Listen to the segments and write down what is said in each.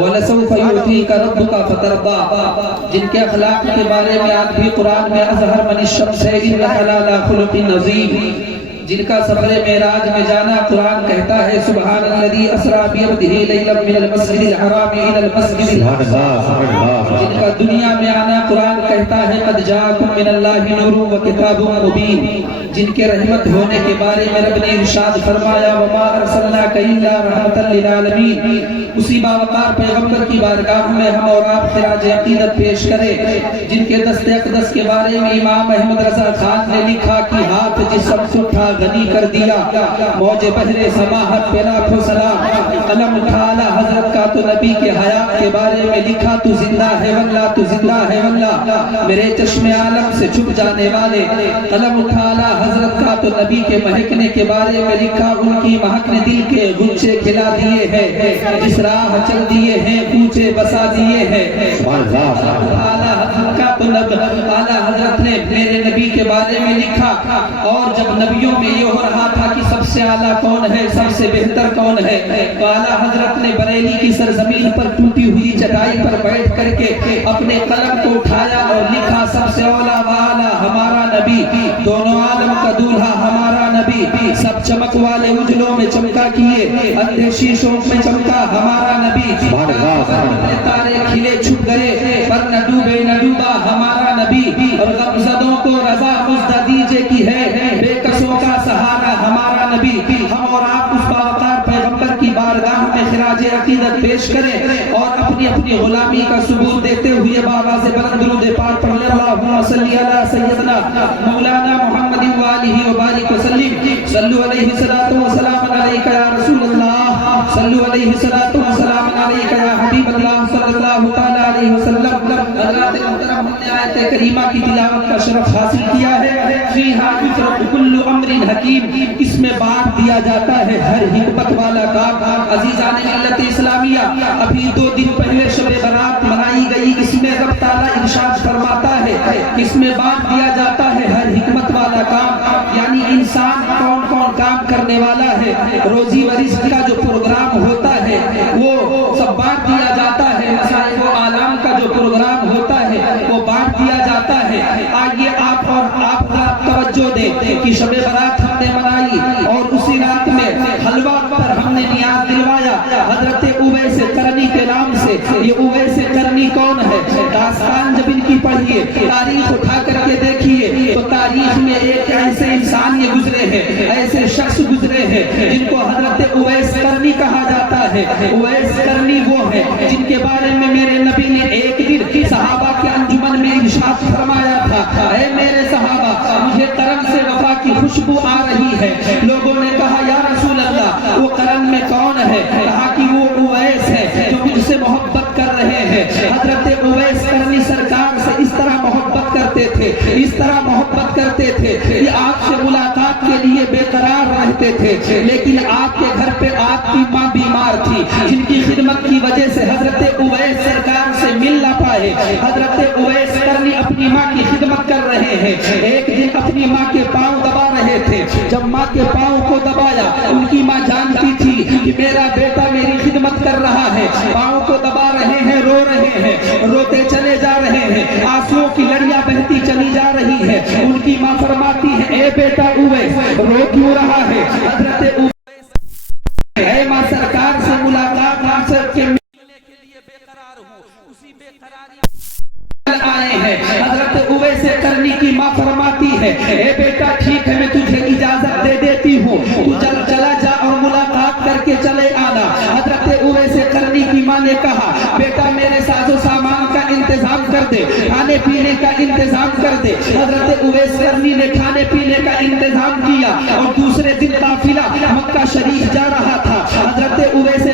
وَلَسَوْفَ يُعْطِيكَ رَبُّكَ فَتَرْضَىٰ، جن کے اخلاق کے بارے میں آج بھی قرآن میں اظہر من الشمس إِنَّكَ لَعَلَىٰ خُلُقٍ عَظِيمٍ، جن کا سفر معراج میں جانا قرآن کہتا ہے سبحان الذی اسریٰ بعبدہ لیلا من المسجد الحرام الی المسجد الاقصی، جن کا دنیا میں آنا قرآن کہتا ہے قد جاءکم من اللہ نور و کتاب مبین، جن کے رحمت ہونے کے بارے میں رب نے ارشاد فرمایا وما ارسلناک الا رحمۃ للعالمین، اسی باوقار پیغمبر کی بارگاہ میں ہم اور آپ خراج عقیدت پیش کریں، جن کے دست اقدس کے بارے میں امام احمد رضا خان نے لکھا کہ ہاتھ جسم اٹھا غنی کر دیا، موج بحر سماحت پہ لاکھوں سلام، قلم اٹھا اعلیٰ حضرت کا تو نبی کے حیات کے بارے میں لکھا تو زندہ ہے واللہ تو زندہ ہے واللہ، میرے چشم عالم سے چھپ جانے والے، قلم اٹھا اعلیٰ حضرت کا تو نبی کے مہکنے کے بارے میں لکھا ان کی مہک نے دل کے غنچے کھلا دیے ہیں، جس راہ چل دیے ہیں کوچے بسا دیے ہیں، اعلیٰ حضرت کا تو اعلیٰ حضرت نے میرے نبی کے بارے میں لکھا، اور جب نبیوں میں یہ ہو رہا تھا کہ سب سے اعلیٰ کون ہے سب سے بہتر کون ہے، تو اعلیٰ حضرت نے بریلی کی سرزمین پر ٹوٹی ہوئی چٹائی پر بیٹھ کر کے اپنے قلم کو اٹھایا اور لکھا سب سے اولا و اعلیٰ ہمارا نبی، دونوں عالم کا دولہا ہمارا نبی، سب چمک والے اجلوں میں چمکا کیے اندھے شیشوں میں چمکا ہمارا نبی، تارے کھلے چھپ گئے پر نہ ڈوبے نہ ڈوبا ہمارا نبی، اور غمزدوں کو رضا مزدہ دیجے کی ہے بے کسوں کا سہارا ہمارا نبی، ہم اور آپ اس باوقار پیغمبر کی بارگاہ میں خراج عقیدت پیش کریں اور اپنی اپنی غلامی کا ثبوت دیتے ہوئے بابا سے بلند درود پاک پڑھ لیں اللہم صلی علی سیدنا مولانا محمد وآلہ وبارک وسلم، صلو علیہ الصلوۃ والسلام علیک یا رسول اللہ، صلو علیہ الصلوۃ والسلام علیک یا حبیب اللہ صلی اللہ تعالی علیہ وسلم۔ حضرات محترم ہم نے آیت کریمہ کی تلاوت کا شرف حاصل کیا ہے، فیہا یفرق کل امر حکیم، اس میں بانٹ دیا جاتا ہے ہر حکمت والا کام۔ عزیزان ملت اسلامیہ، ابھی 2 دن پہلے شب برات منائی گئی، اس میں رب تعالیٰ ارشاد فرماتا ہے اس میں بانٹ دیا جاتا ہے ہر حکمت والا کام، یعنی انسان کون کون کام کرنے والا ہے، روزی و رزق کا جو پروگرام ہوتا ہے وہ سب بانٹ دیا جاتا ہے، مسائل و عالم کا جو پروگرام ہوتا ہے وہ بانٹ دیا جاتا ہے۔ آئیے آپ اور آپ توجہ دیں کہ شب برات ہم نے منائی اور اسی رات میں حلوہ پر ہم نے نیاز دلوایا حضرت اویس قرنی کے نام سے۔ یہ اویس قرنی کون ہے؟ داستان جب ان کی پڑھیے، تاریخ اٹھا کر کے دیکھیے تو تاریخ میں ایک ایسے انسان یہ گزرے ہیں، ایسے شخص گزرے ہیں جن کو حضرت اویس قرنی کہا جاتا ہے۔ اویس قرنی وہ ہے جن کے بارے میں میرے نبی نے ایک دن صحابہ کے انجمن میں ارشاد فرمایا تھا اے میرے صحابہ مجھے قرن سے وفا کی خوشبو آ رہی ہے۔ لوگوں نے کہا یا رسول اللہ وہ قرن میں کون ہے؟ کہا کہ وہ اویس ہے جو مجھ سے محبت کر رہے ہیں۔ حضرت اویس قرنی سرکار سے اس طرح محبت کرتے تھے، اس طرح محبت کرتے تھے کہ آپ سے ملاقات کے لیے بے قرار رہتے تھے، لیکن آپ کے گھر پہ آپ کی ماں بیمار تھی جن کی خدمت کی وجہ سے حضرت اویس سرکار سے مل نہ پائے۔ حضرت اویس قرنی اپنی ماں کی خدمت کر رہے ہیں، ایک دن اپنی ماں کے پاؤں دبا رہے تھے، جب ماں کے پاؤں کو دبایا ان کی ماں جانتی تھی کہ میرا بیٹا میری خدمت کر رہا ہے، پاؤں کو دبا رہے ہیں، رو رہے ہیں، روتے چلے جا رہے ہیں، آنسوؤں کی لڑیاں بہتی چلی جا رہی ہے۔ ان کی ماں فرماتی ہے اے بیٹا اویس رو کیوں رہا ہے؟ حضرت اویس اے ماں سرکار سے ملاقات حاصل کے ملنے کے لیے بے قرار ہوں، اسی بے قراری آئے ہیں۔ حضرت اویس قرنی کی ماں فرماتی ہے اے بیٹا ٹھیک ہے میں تجھے اجازت دے دیتی ہوں، تو چلا جا اور ملاقات کر کے چلے آنا۔ حضرت اویس قرنی کی ماں نے کہا بیٹا میرے ساز و سامان کا انتظام کر دے، کھانے پینے کا انتظام کر دے۔ حضرت اویس قرنی نے کھانے پینے کا انتظام کیا اور دوسرے دن قافلہ مکہ شریف جا رہا تھا۔ حضرت اویس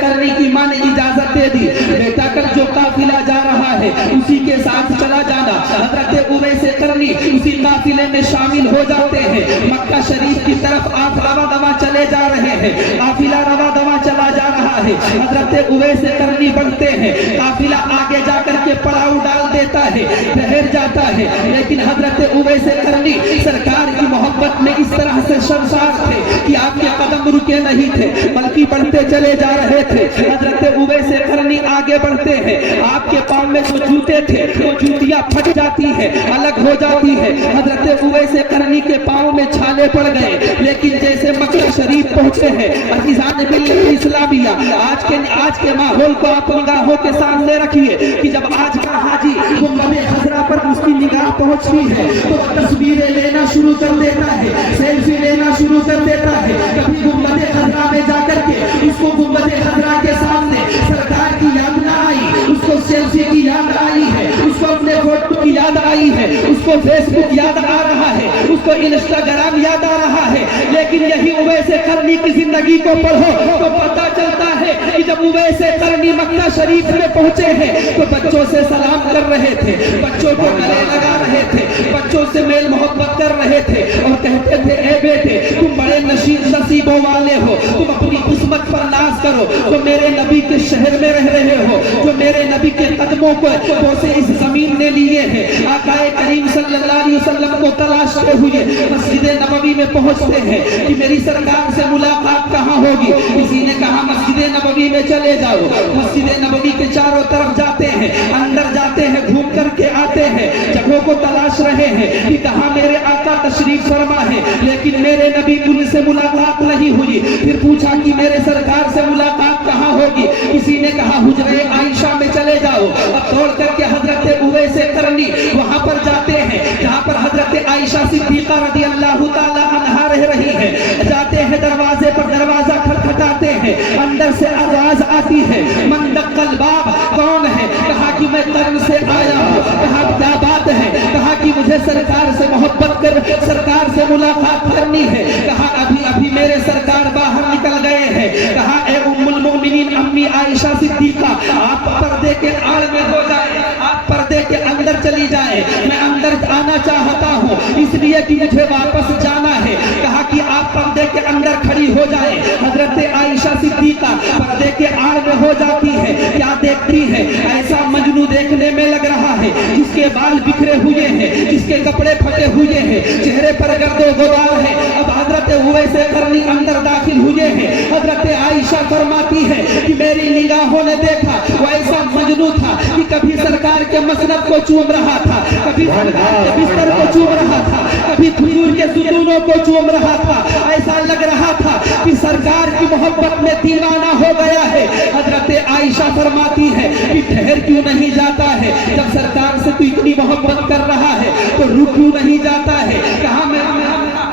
قرنی کی ماں نے اجازت دے دی بیٹا کل جو قافلہ جا رہا ہے اسی کے ساتھ چلا جانا۔ حضرت اویس قرنی اسی قافلے میں شامل ہو جاتے ہیں، مکہ شریف کی طرف آپ رواں دواں چلے جا رہے ہیں، قافلہ رواں دواں چلا جا رہا ہے. حضرت اویس قرنی بڑھتے ہیں, قافلہ آگے جا کر کے پڑاؤ ڈال دیتا ہے, ٹھہر جاتا ہے, لیکن حضرت اویس قرنی سرکار کی محبت میں اس طرح سے شرمسار تھے کہ آپ کے قدم رکے نہیں تھے بلکہ بڑھتے چلے جا رہے تھے. حضرت اویس قرنی آگے بڑھتے ہیں, آپ کے پاؤں میں جو جوتے تھے وہ جوتیاں پھٹ جاتی ہیں, الگ ہو جاتی ہے. حضرت اویس قرنی کے پاؤں میں چھالے پڑ گئے, لیکن جیسے مکہ شریف پہنچے ہیں عزیزان ملت اسلامیہ, آج کے ماحول کو آپ نگاہوں کے سامنے رکھیے کہ جب آج کا حاجی گنبد خضرا پر اس کی نگاہ پہنچتی ہے تو تصویریں لینا شروع کر دیتا ہے, سیلفی لینا شروع کر دیتا ہے. کبھی گنبد خضرا میں جا کر کے اس کو گنبد خضرا کے سامنے سرکار کی یاد نہ آئی, اس کو سیلفی کی یاد آئی ہے, اس کو اپنے فوٹو کی یاد آئی ہے, اس کو فیس بک یاد آ رہا ہے, اس کو انسٹاگرام یاد آ رہا ہے. لیکن یہی اویس قرنی کی زندگی کو پڑھو تو پتہ چلتا ہے کہ جب اویس قرنی مکہ شریف میں پہنچے ہیں تو بچوں سے سلام کر رہے تھے, بچوں کو گلے لگا رہے تھے, بچوں سے میل محبت کر رہے تھے اور کہتے تھے اے بیٹے تم بڑے نصیبوں والے ہو, تم اپنی قسمت پر ناز کرو, جو میرے نبی کے شہر میں رہ رہے ہو, جو میرے نبی کے قدموں کو بوسے اس زمین نے لیے ہیں. آقا کریم صلی اللہ علیہ وسلم کو تلاشتے ہوئے مسجد نبوی میں پہنچتے ہیں کہ میری سرکار سے ملاقات کہاں ہوگی. کسی نے کہا مسجد نبوی میں چلے جاؤ. مسجد نبوی کے چاروں طرف جاتے ہیں, اندر جاتے ہیں, گھوم کر کے آتے ہیں, جگہوں کو تلاش رہے ہیں کہ کہاں میرے آقا تشریف فرما ہے, لیکن میرے نبی ان سے ملاقات نہیں ہوئی. پھر پوچھا کہ میرے سرکار سے ملاقات کہاں ہوگی. کسی نے کہا حجرہ عائشہ میں چلے جاؤ. اب دوڑ کر کے حضرت اویس قرنی وہاں پر جاتے ہیں جہاں پر حضرت عائشہ صدیقہ رضی اللہ تعالی عنہا رہ رہی ہے. جاتے ہیں دروازے پر, دروازہ کھٹکھٹاتے ہیں, اندر سے آواز آتی ہے من دق الباب, کون ہے؟ کہا کہ میں قرن سے آیا ہوں. کہا کیا بات ہے؟ کہا کہ مجھے سرکار سے محبت کر, سرکار سے ملاقات کرنی ہے. کہا ابھی میرے سرکار باہر نکل گئے ہیں. کہا اے ام المؤمنین امی عائشہ صدیقہ آپ پردے کے آڑ میں ہو جائیں, آپ پردے کے اندر چلی جائیں, میں اندر آنا چاہتا ہوں اس لیے کہ مجھے واپس جانا ہے. کہا کہ آپ پردے کے اندر کھڑی ہو جائیں. حضرت عائشہ صدیقہ پردے کے آڑ میں ہو جاتی ہے. کیا دیکھتی ہے؟ ایسا مجنو دیکھنے میں لگ رہا ہے جس کے بال بکھرے ہوئے ہیں, جس کے کپڑے پھٹے ہوئے ہیں, چہرے پر گرد و غبار ہے. اب حضرت اویس قرنی اندر داخل ہوئے ہیں. حضرت عائشہ فرماتی ہے کہ میری نگاہوں نے دیکھا وہ ایسا مجنو تھا کہ کبھی سرکار کے مسند کو چوم رہا تھا, کبھی سرکار کے بستر کو چوم رہا تھا, کبھی کھجور کے ستونوں کو چوم رہا تھا. ایسا لگ رہا تھا کہ سرکار کی محبت میں دیوانہ ہو گیا ہے. حضرت عائشہ فرماتی ہے کہ ٹھہر کیوں نہیں جاتا ہے, جب سرکار سے تو اتنی محبت کر رہا ہے تو رک کیوں نہیں جاتا ہے. کہا میں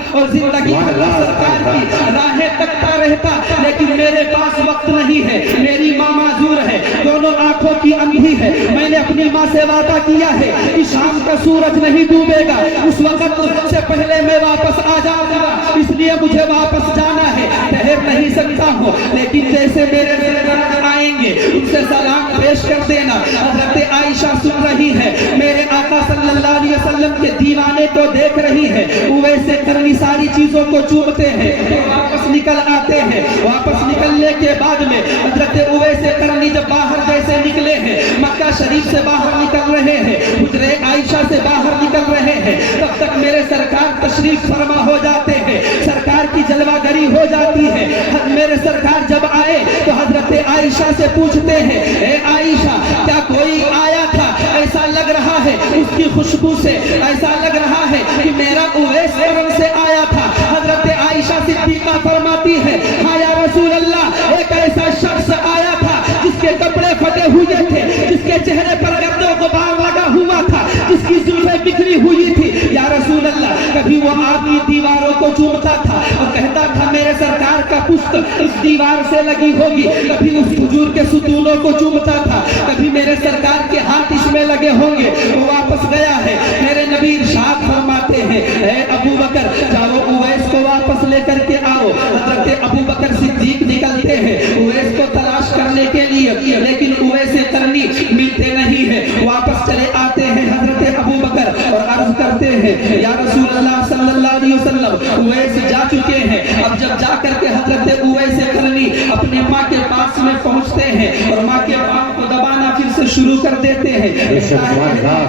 اور زندگی بھر سرکار کی راہیں تکتا رہتا, لیکن میرے پاس وقت نہیں ہے, میری ماں معذور ہے, دونوں آنکھوں کی اندھی ہے. میں نے اپنی ماں سے وعدہ کیا ہے کہ شام کا سورج نہیں ڈوبے گا, اس وقت سے پہلے میں واپس آ جاؤں گا, اس لیے مجھے واپس جانا ہے, ٹھہر نہیں سکتا ہوں. لیکن جیسے میرے سرکار آئیں گے ان سے سلام پیش کر دینا. حضرت عائشہ سن رہی ہے, میرے آقا صلی اللہ علیہ وسلم کے دیوانے کو دیکھ رہی ہے. اویس قرنی ساری چیزوں کو چومتے ہیں, واپس نکل آتے ہیں. واپس نکلنے کے بعد میں حضرت اویس قرنی جب باہر جیسے نکلے ہیں, مکہ شریف سے باہر نکل رہے ہیں, حجرہ عائشہ سے باہر نکل رہے ہیں, تب تک میرے سرکار تشریف فرما ہو جاتے ہیں. سرکار کی جلوہ گری ہو جاتی ہے. میرے سرکار جب آئے تو حضرت عائشہ سے پوچھتے ہیں اے عائشہ کیا کوئی آیا تھا؟ ایسا لگ رہا ہے اس کی خوشبو سے, ایسا لگ رہا ہے کہ میرا اویس قرن سے آیا تھا. حضرت عائشہ صدیقہ فرماتی ہے ہاں یا رسول اللہ, ایک ایسا شخص آیا تھا جس کے کپڑے پھٹے ہوئے تھے, جس کے چہرے پر گرد و غبار لگا ہوا تھا, جس کی زلفیں بکھری ہوئی تھی. یا رسول اللہ, کبھی وہ آپ کی دیواروں کو چومتا تھا اور کہتا تھا میرے سرکار کا پشت اس دیوار سے لگی ہوگی, کبھی اس کھجور کے ستونوں کو چومتا تھا, کبھی میرے سرکار کے ہاتھ اس میں لگے ہوں گے. وہ واپس گیا ہے. میرے نبی ارشاد فرماتے ہیں اے ابو بکر جاؤ اویس کو واپس لے کر کے آؤ. حضرت ابو بکر صدیق نکلتے ہیں اویس کو تلاش کرنے کے لیے, لیکن اویس قرنی ملتے نہیں ہیں. واپس چلے آتے ہیں حضرت ابو بکر اور عرض کرتے ہیں یا رسول اللہ صلی اللہ علیہ وسلم اویس جا چکے ہیں. اب جب جا کر کے حضرت اویس قرنی اپنے ماں کے پاس میں ہوتے ہیں اور ماں کے پاؤں کو دبانا پھر سے شروع کر دیتے ہیں.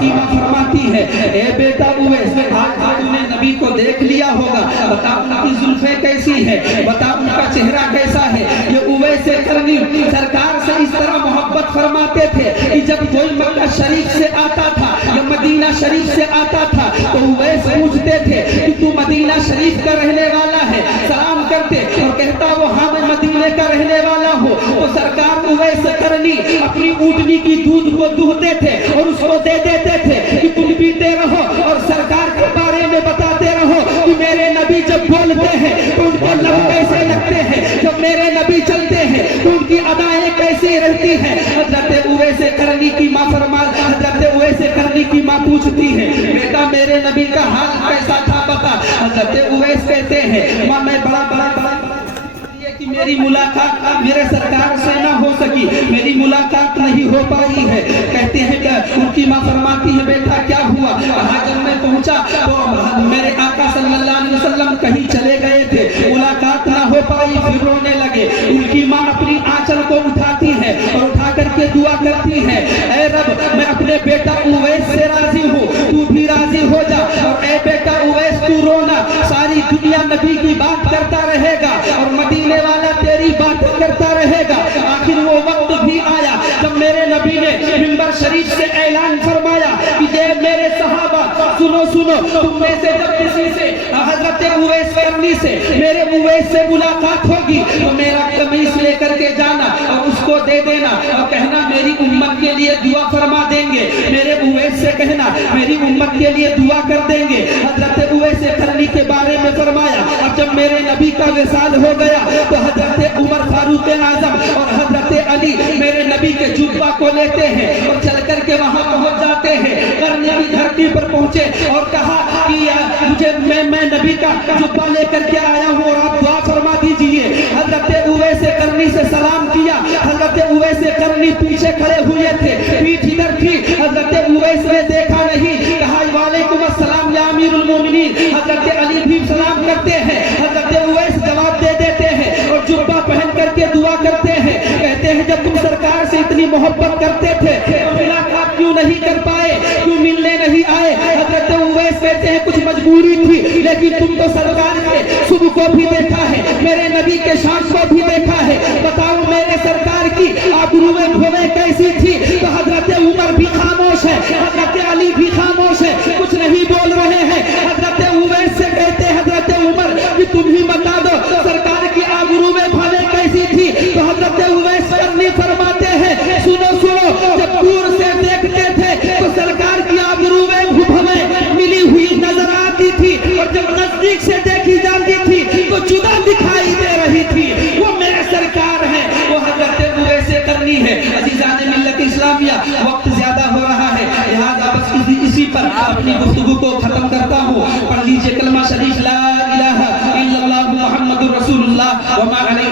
ماں فرماتی ہے اے بیٹا اویس آج نے نبی کو دیکھ لیا ہوگا, بتا ان کی زلفیں کیسی ہے, بتا ان کا چہرہ کیسا ہے. یہ اویس قرنی سرکار سے اس طرح محبت فرماتے تھے کہ جب کوئی مکہ شریف سے آتا تھا یا مدینہ شریف سے آتا تھا تو اویس پوچھتے تھے کہ تو مدینہ شریف کا رہنے والا ہے, سلام کرتے اور کہتا وہ ہاں میں مدینے کا رہنے والا ہوں. تو سرکار اویس قرنی اپنی اونٹنی کی دودھ کو دہتے تھے اور اس کو دے دیتے تھے کہ تم پیتے رہو اور سرکار کے بارے میں بتاتے رہو کہ میرے نبی جب بولتے ہیں تو ان کو لب کیسے لگتے ہیں, جب میرے نبی چلتے ہیں تو ان کی ادائیں کیسی رہتی ہیں. حضرت اویس قرنی کی ماں حضرت اویس قرنی کی ماں پوچھتی ہے بیٹا میرے نبی کا حال کیسا تھا بتا. حضرت اویس کہتے ہیں ماں میں بڑا کہ میری ملاقات میرے سرکار سے نہ ہو سکی, میری ملاقات نہیں ہو پائی ہے. کہتے ہیں کہ ان کی ماں فرماتی ہے بیٹا کیا ہوا. کہا جب میں پہنچا تو میرے آقا صلی اللہ علیہ وسلم کہیں چلے گئے تھے, ملاقات نہ ہو پائی, پھر رونے لگے. ان کی ماں اپنی آنچل کو اٹھاتی ہے اور اٹھا کر کے دعا کرتی ہے اے رب میں اپنے بیٹا اویس سے راضی ہوں, تو بھی راضی ہو جا. اور اے بیٹا اویس تو رونا, ساری دنیا نبی کی بات کرتا رہے گا اور مدینے والا تیری بات کرتا رہے گا. آخر وہ وقت بھی آیا جب میرے نبی نے منبر شریف سے اعلان فرمایا کہ یہ میرے صحابہ سنو تم میں سے جب کسی سے حضرت اویس قرنی سے میرے اویس سے ملاقات ہوگی تو میرا قمیص لے کر کے جانا اور اس کو دے دینا اور کہنا میری امت کے لیے دعا فرما دیں گے. میرے اویس سے کہنا میری امت کے لیے دعا کر دیں گے. حضرت اویس قرنی کے بارے میں فرمایا اب جب میرے نبی کا وصال ہو گیا تو حضرت عمر فاروق اعظم اور حضرت علی میرے نبی کے جبہ کو لیتے ہیں اور چل کر کے وہاں پہنچ جاتے ہیں. قرنی کی دھرتی پر پہنچے اور کہا کہ مجھے میں نبی کا جبہ لے کر کے آیا ہوں اور آپ دعا فرما دیجئے. حضرت اویس قرنی سے سلام کیا. حضرت اویس قرنی پیچھے کھڑے ہوئے تھے, پیٹھ ادھر تھی. حضرت اویس نے دیکھا نہیں, کہا وعلیکم السلام یا امیر المومنین. حضرت علی بھی سلام کرتے ہیں, حضرت اویس جواب دے دیتے ہیں اور جبہ پہن کر کے دعا کرتے ہیں. کہتے ہیں جب تم سرکار سے اتنی محبت کرتے تھے تو ملاقات کیوں نہیں کر پائے, کیوں ملنے نہیں آئے. حضرت اویس کہتے ہیں کچھ مجبوری تھی, لیکن تم تو سرکار کے صبح کو بھی دیکھا ہے, میرے نبی کے شام کو بھی دیکھا ہے, بتاؤ میرے سرکار کی آبروئے بھویں کیسی تھی. تو حضرت عمر بھی خاموش ہے, حضرت علی بھی خاموش ہے, کچھ نہیں بول رہے ہیں. حضرت اویس سے کہتے ہیں حضرت عمر کہ تم ہی بتا دو سرکار کی آبروئے بھویں کیسی تھی. تو حضرت اویس قرنی فرماتے ہیں سنو جب دور سے دیکھتے تھے تو سرکار کی آبروئے بھویں ملی ہوئی نظر آتی تھی اور جب نزدیک سے دیکھی جاتی تھی تو جدا دکھائی دے رہی تھی. وہ میرے سرکار ہیں, وہ حضرت اویس قرنی ہے. عزیزان ملت اسلامیہ وقت زیادہ ہو رہا ہے, لہذا بس اسی پر اپنی گفتگو کو ختم کرتا ہوں. پڑھ لیجئے کلمہ شریف لا الہ الا اللہ محمد رسول اللہ وما علیہ